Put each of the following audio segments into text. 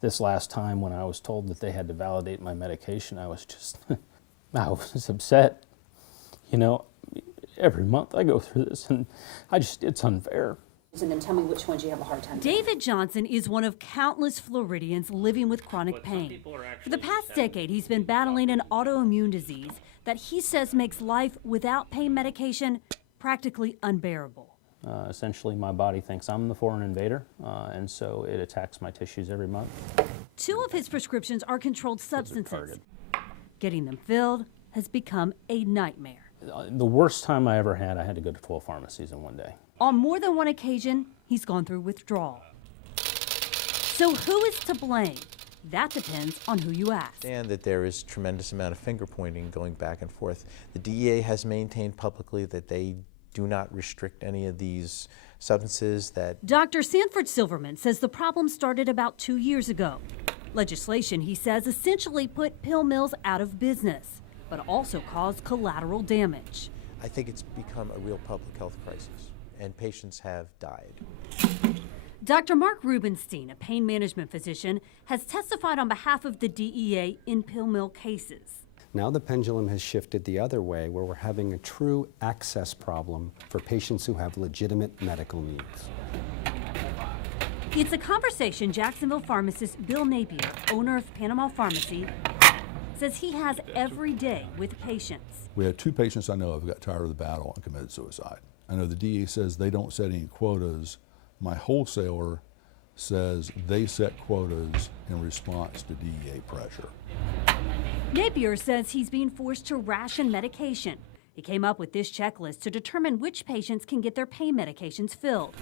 This last time when I was told that they had to validate my medication, I was just, I was upset. You know, every month I go through this and it's unfair. And then tell me which ones you have a hard time. David Johnson is one of countless Floridians living with chronic pain. For the past decade, he's been battling an autoimmune disease that he says makes life without pain medication practically unbearable. Essentially, my body thinks I'm the foreign invader, and so it attacks my tissues every month. 2 of his prescriptions are controlled substances. Getting them filled has become a nightmare. The worst time I ever had, I had to go to 12 pharmacies in one day. On more than one occasion, he's gone through withdrawal. So who is to blame? That depends on who you ask. And that there is tremendous amount of finger pointing going back and forth. The DEA has maintained publicly that they do not restrict any of these substances. That Dr. Sanford Silverman says the problem started about 2 years ago. Legislation, he says, essentially put pill mills out of business, but also caused collateral damage. I think it's become a real public health crisis, and patients have died. Dr. Mark Rubenstein, a pain management physician, has testified on behalf of the DEA in pill mill cases. Now the pendulum has shifted the other way, where we're having a true access problem for patients who have legitimate medical needs. It's a conversation Jacksonville pharmacist Bill Napier, owner of Panama Pharmacy, says he has every day with patients. We had 2 patients I know of who got tired of the battle and committed suicide. I know the DEA says they don't set any quotas. My wholesaler says they set quotas in response to DEA pressure. Napier says he's being forced to ration medication. He came up with this checklist to determine which patients can get their pain medications filled.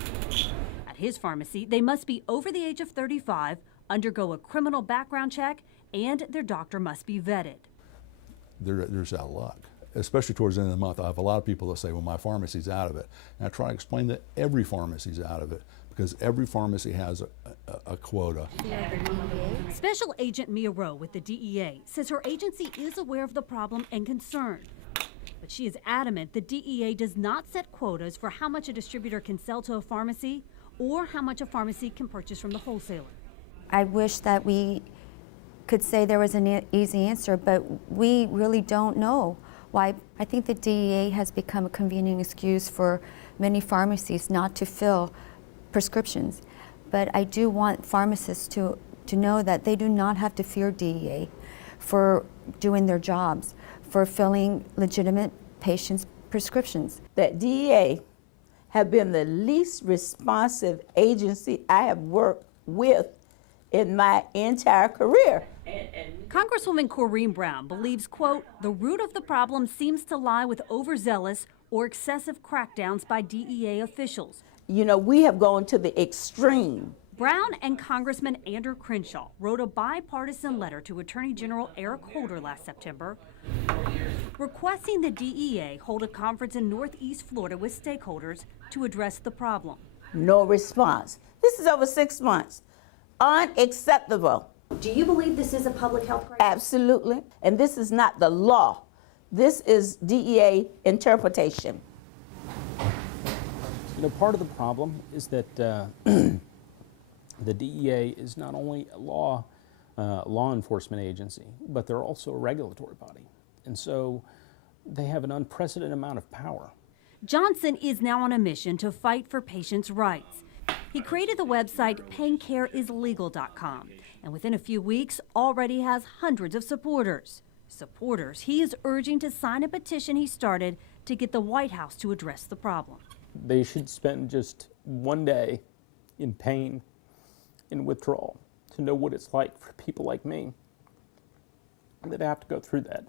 At his pharmacy, they must be over the age of 35, undergo a criminal background check, and their doctor must be vetted. They're just out of luck. Especially towards the end of the month, I have a lot of people that say, well, my pharmacy's out of it. And I try to explain that every pharmacy's out of it because every pharmacy has a quota. Special Agent Mia Rowe with the DEA says her agency is aware of the problem and concerned. But she is adamant the DEA does not set quotas for how much a distributor can sell to a pharmacy or how much a pharmacy can purchase from the wholesaler. I wish that we could say there was an easy answer, but we really don't know. Why? I think the DEA has become a convenient excuse for many pharmacies not to fill prescriptions. But I do want pharmacists to know that they do not have to fear DEA for doing their jobs, for filling legitimate patients' prescriptions. That DEA have been the least responsive agency I have worked with in my entire career. Congresswoman Corrine Brown believes, quote, the root of the problem seems to lie with overzealous or excessive crackdowns by DEA officials. You know, we have gone to the extreme. Brown and Congressman Andrew Crenshaw wrote a bipartisan letter to Attorney General Eric Holder last September, requesting the DEA hold a conference in Northeast Florida with stakeholders to address the problem. No response. This is over 6 months. Unacceptable. Do you believe this is a public health crisis? Absolutely. And this is not the law. This is DEA interpretation. You know, part of the problem is that the DEA is not only a law enforcement agency, but they're also a regulatory body. And so they have an unprecedented amount of power. Johnson is now on a mission to fight for patients' rights. He created the website paincareislegal.com, and within a few weeks already has hundreds of supporters. Supporters he is urging to sign a petition he started to get the White House to address the problem. They should spend just one day in pain, in withdrawal, to know what it's like for people like me that have to go through that.